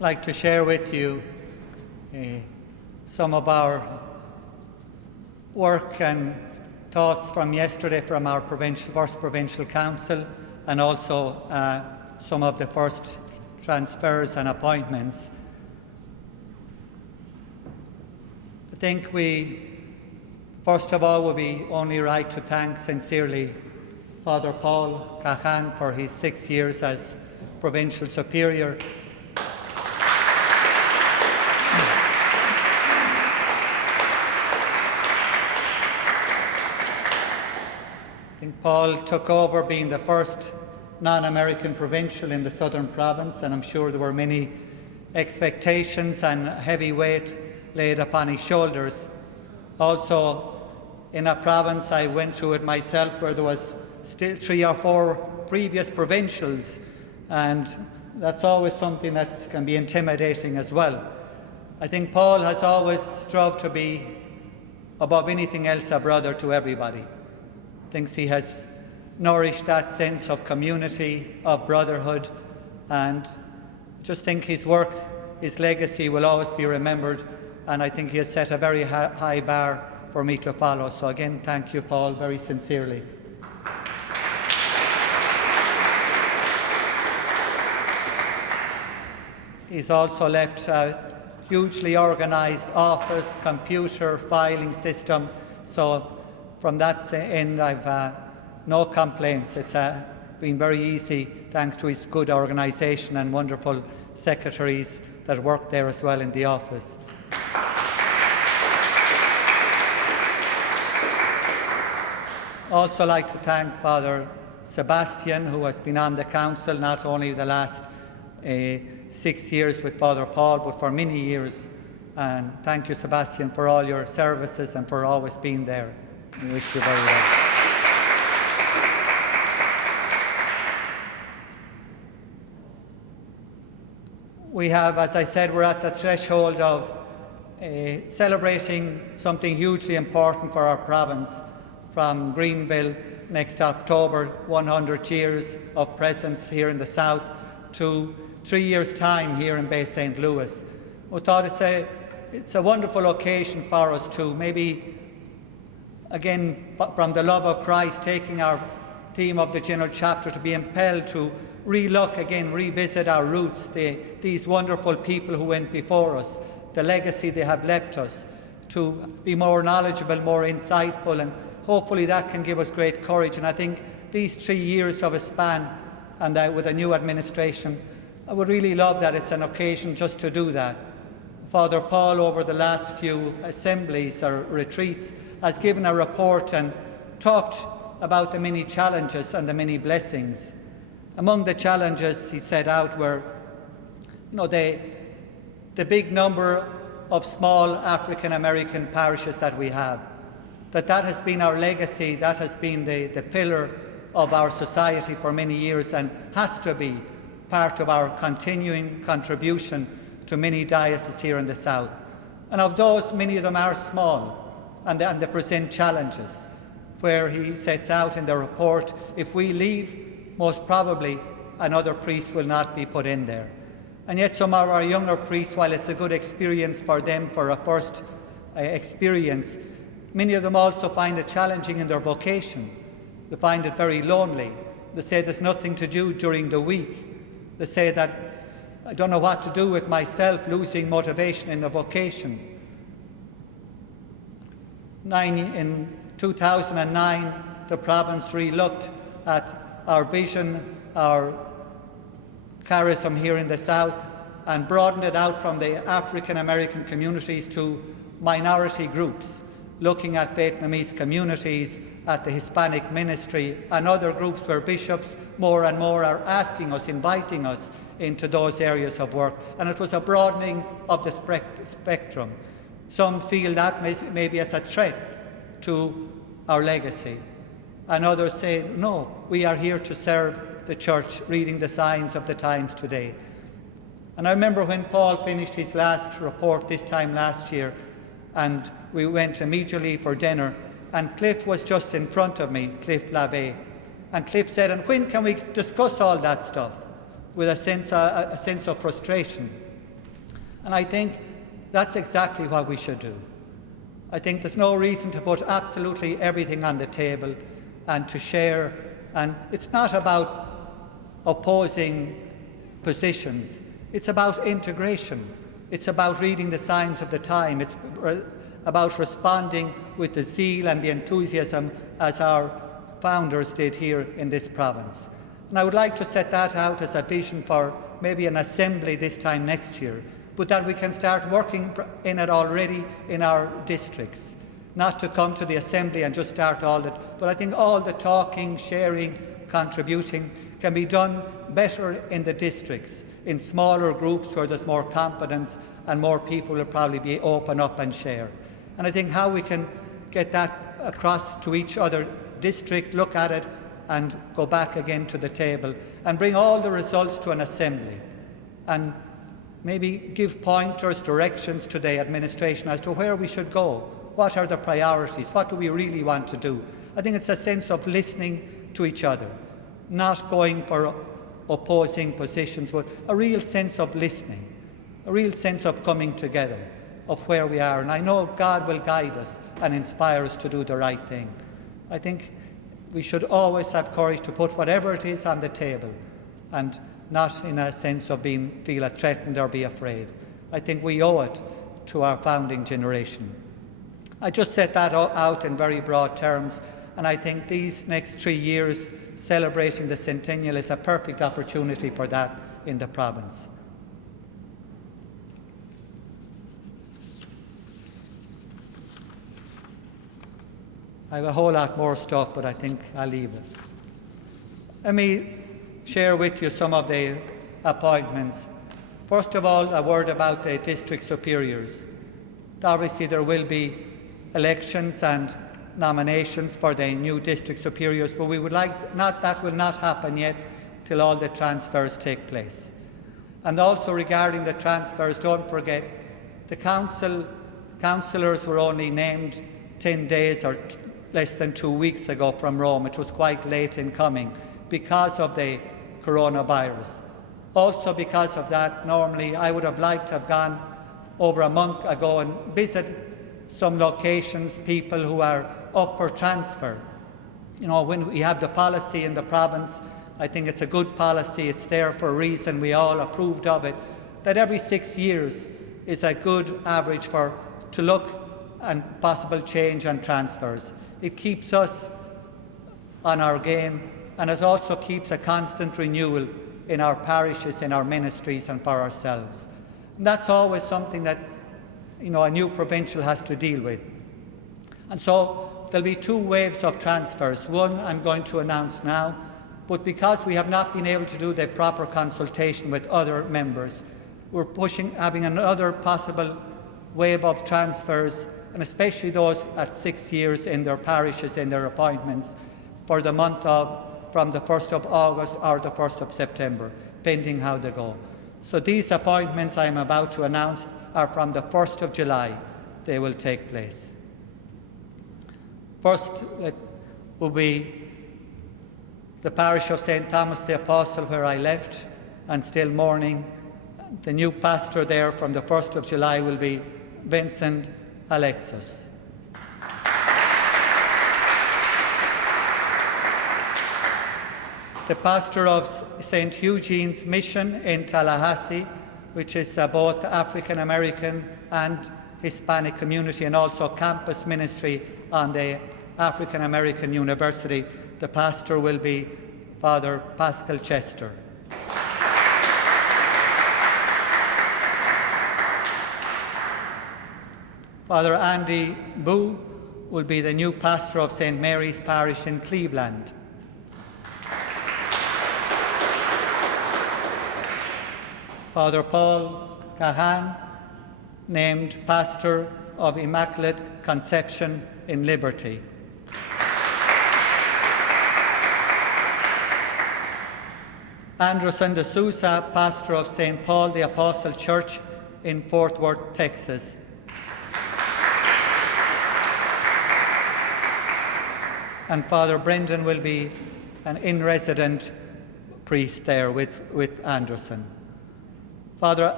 like to share with you some of our work and thoughts from yesterday from our first Provincial Council, and also some of the first transfers and appointments. I think we, first of all, would be only right to thank sincerely Father Paul Cahan for his 6 years as Provincial Superior. I think Paul took over being the first non-American provincial in the Southern Province, and I'm sure there were many expectations and heavy weight laid upon his shoulders. Also, in a province I went through it myself where there was still 3 or 4 previous provincials, and that's always something that can be intimidating as well. I think Paul has always strove to be, above anything else, a brother to everybody. Thinks he has nourished that sense of community, of brotherhood, and just think his work, his legacy will always be remembered, and I think he has set a very high bar for me to follow. So again, thank you, Paul, very sincerely. He's also left a hugely organised office, computer, filing system, so from that end, I've no complaints. It's been very easy thanks to his good organisation and wonderful secretaries that work there as well in the office. Also like to thank Father Sebastian, who has been on the council not only the last 6 years with Father Paul, but for many years. And thank you, Sebastian, for all your services and for always being there. We wish you very well. We have, as I said, we're at the threshold of celebrating something hugely important for our province. From Greenville next October, 100 years of presence here in the south, to 3 years' time here in Bay St. Louis. We thought it's a wonderful occasion for us to maybe, again, from the love of Christ, taking our theme of the General Chapter, to be impelled to relook again, revisit our roots, these wonderful people who went before us, the legacy they have left us, to be more knowledgeable, more insightful, and hopefully that can give us great courage. And I think these 3 years of a span, and with a new administration, I would really love that it's an occasion just to do that. Father Paul, over the last few assemblies or retreats, has given a report and talked about the many challenges and the many blessings. Among the challenges he set out were, the big number of small African American parishes that we have. That has been our legacy, that has been the pillar of our society for many years, and has to be part of our continuing contribution to many dioceses here in the south. And of those, many of them are small, and they present challenges, where he sets out in the report, if we leave, most probably another priest will not be put in there. And yet some of our younger priests, while it's a good experience for them for a first experience, many of them also find it challenging in their vocation. They find it very lonely. They say there's nothing to do during the week. They say that I don't know what to do with myself, losing motivation in the vocation. In 2009, the province re-looked at our vision, our charism here in the south, and broadened it out from the African American communities to minority groups, looking at Vietnamese communities, at the Hispanic ministry, and other groups where bishops more and more are asking us, inviting us into those areas of work. And it was a broadening of the spectrum. Some feel that maybe as a threat to our legacy. And others say, no, we are here to serve the church, reading the signs of the times today. And I remember when Paul finished his last report this time last year, and we went immediately for dinner, and Cliff was just in front of me, Cliff Labbé. And Cliff said, and when can we discuss all that stuff? With a sense of frustration. And I think that's exactly what we should do. I think there's no reason to put absolutely everything on the table and to share. And it's not about opposing positions. It's about integration. It's about reading the signs of the time. It's about responding with the zeal and the enthusiasm as our founders did here in this province. And I would like to set that out as a vision for maybe an assembly this time next year, but that we can start working in it already in our districts. Not to come to the assembly and just start all that, but I think all the talking, sharing, contributing can be done better in the districts, in smaller groups where there's more confidence and more people will probably be open up and share. And I think how we can get that across to each other district, look at it and go back again to the table and bring all the results to an assembly and maybe give pointers, directions to the administration as to where we should go. What are the priorities? What do we really want to do? I think it's a sense of listening to each other, not going for opposing positions, but a real sense of listening, a real sense of coming together, of where we are. And I know God will guide us and inspire us to do the right thing. I think we should always have courage to put whatever it is on the table and not in a sense of feel threatened or be afraid. I think we owe it to our founding generation. I just set that out in very broad terms, and I think these next 3 years celebrating the centennial is a perfect opportunity for that in the province. I have a whole lot more stuff, but I think I'll leave it. Let me share with you some of the appointments. First of all, a word about the district superiors. Obviously, there will be elections and nominations for the new district superiors, but we would like that will not happen yet till all the transfers take place. And also regarding the transfers, don't forget the councillors were only named 10 days or less than 2 weeks ago from Rome. It was quite late in coming because of the coronavirus. Also because of that, normally I would have liked to have gone over a month ago and visit some locations, people who are up for transfer. You know, when we have the policy in the province, I think it's a good policy, it's there for a reason, we all approved of it, that every 6 years is a good average to look and possible change and transfers. It keeps us on our game, and it also keeps a constant renewal in our parishes, in our ministries and for ourselves. And that's always something that a new provincial has to deal with. And so there'll be 2 waves of transfers. One I'm going to announce now, but because we have not been able to do the proper consultation with other members, we're having another possible wave of transfers, and especially those at 6 years in their parishes, in their appointments, for the month from the 1st of August or the 1st of September, depending how they go. So these appointments I am about to announce are from the 1st of July. They will take place. First will be the parish of St. Thomas the Apostle, where I left and still mourning. The new pastor there from the 1st of July will be Vincent Alexis. The pastor of St. Eugene's Mission in Tallahassee, which is both African American and Hispanic community, and also campus ministry on the African American University. The pastor will be Father Pascal Chester. Father Andy Boo will be the new pastor of St. Mary's Parish in Cleveland. Father Paul Cahan, named pastor of Immaculate Conception in Liberty. Anderson de Sousa, pastor of St. Paul the Apostle Church in Fort Worth, Texas. And Father Brendan will be an in-resident priest there with Anderson. Father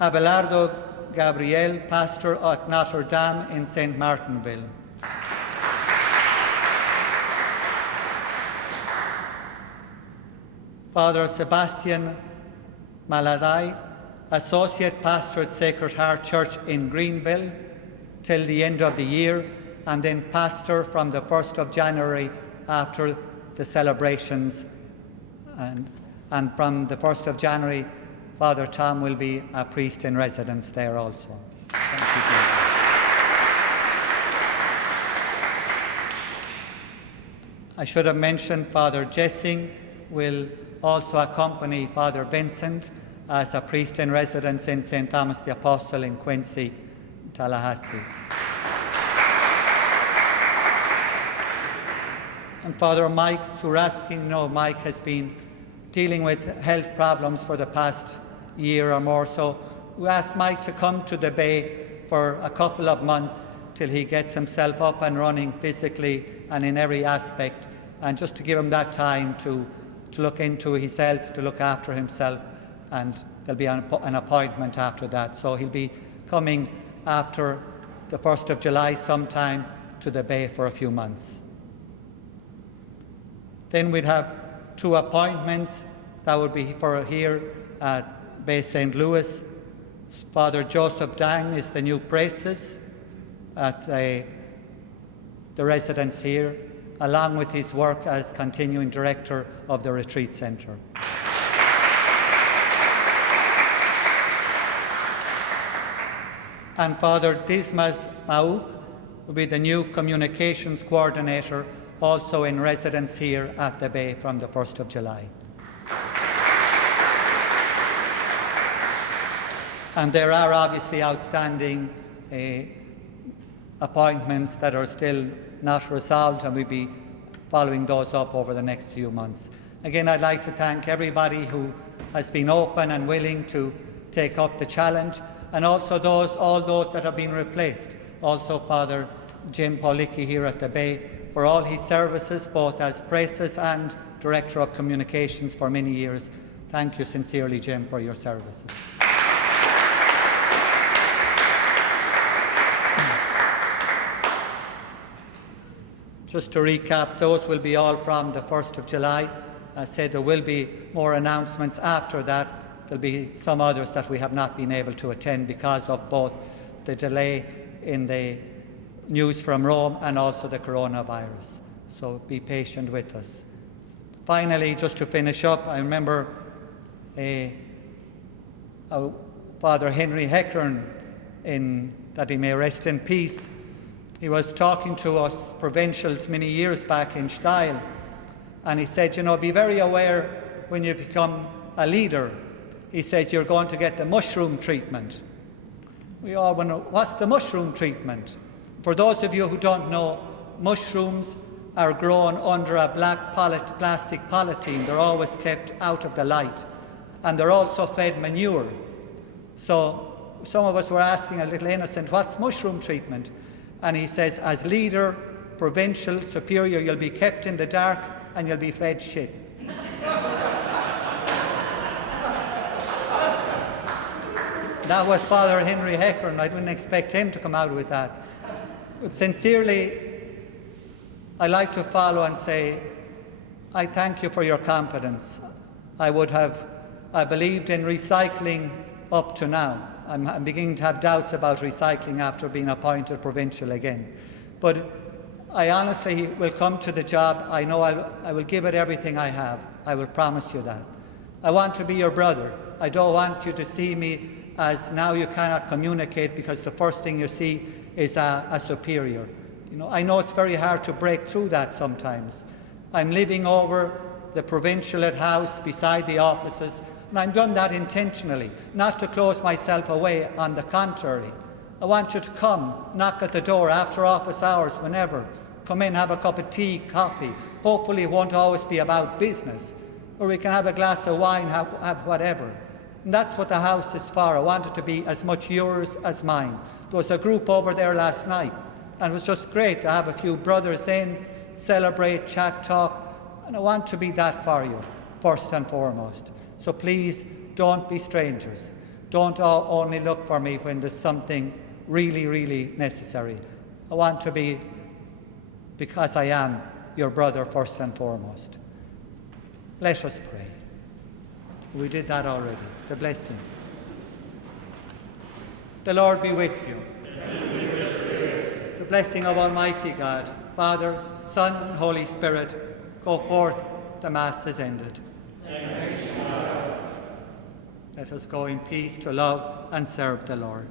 Abelardo Gabriel, pastor at Notre Dame in St. Martinville. Father Sebastian Maladai, associate pastor at Sacred Heart Church in Greenville till the end of the year, and then pastor from the 1st of January after the celebrations. And from the 1st of January, Father Tom will be a priest in residence there also. Thank you, Jesus. I should have mentioned Father Jessing will also accompany Father Vincent as a priest in residence in St. Thomas the Apostle in Quincy, Tallahassee. And Father Mike Suraskin, Mike has been dealing with health problems for the past year or more, so we asked Mike to come to the Bay for a couple of months till he gets himself up and running physically and in every aspect, and just to give him that time to look into his health, to look after himself, and there'll be an appointment after that. So he'll be coming after the 1st of July sometime to the Bay for a few months. Then we'd have 2 appointments that would be for here at Bay St. Louis. Father Joseph Dang is the new praeses at the residence here, along with his work as continuing director of the retreat centre. And Father Dismas Mauk will be the new communications coordinator, also in residence here at the Bay from the 1st of July. And there are obviously outstanding appointments that are still not resolved, and we'll be following those up over the next few months. Again, I'd like to thank everybody who has been open and willing to take up the challenge, and also all those that have been replaced. Also Father Jim Policki here at the Bay for all his services, both as praeses and Director of Communications for many years. Thank you sincerely, Jim, for your services. Just to recap, those will be all from the 1st of July. I said there will be more announcements after that. There'll be some others that we have not been able to attend because of both the delay in the news from Rome and also the coronavirus. So be patient with us. Finally, just to finish up, I remember Father Henry Heckern, that he may rest in peace. He was talking to us provincials many years back in Steyr, and he said, be very aware when you become a leader. He says you're going to get the mushroom treatment. We all wonder, what's the mushroom treatment? For those of you who don't know, mushrooms are grown under a black plastic polythene. They're always kept out of the light, and they're also fed manure. So some of us were asking a little innocent, what's mushroom treatment? And he says, as leader, provincial, superior, you'll be kept in the dark and you'll be fed shit. That was Father Henry Heckern. I didn't expect him to come out with that. But sincerely, I like to follow and say, I thank you for your confidence. I believed in recycling up to now. I'm beginning to have doubts about recycling after being appointed provincial again. But I honestly will come to the job. I know I will give it everything I have. I will promise you that. I want to be your brother. I don't want you to see me as now you cannot communicate because the first thing you see is a superior. I know it's very hard to break through that sometimes. I'm living over the provincialate house beside the offices, and I've done that intentionally, not to close myself away. On the contrary, I want you to come, knock at the door after office hours, whenever. Come in, have a cup of tea, coffee. Hopefully it won't always be about business, or we can have a glass of wine, have whatever. And that's what the house is for. I want it to be as much yours as mine. There was a group over there last night, and it was just great to have a few brothers in, celebrate, chat, talk, and I want to be that for you, first and foremost. So please, don't be strangers. Don't only look for me when there's something really, really necessary. I want to be, because I am your brother first and foremost. Let us pray. We did that already. The blessing. The Lord be with you. The blessing of Almighty God, Father, Son, and Holy Spirit, go forth. The Mass is ended. Let us go in peace to love and serve the Lord.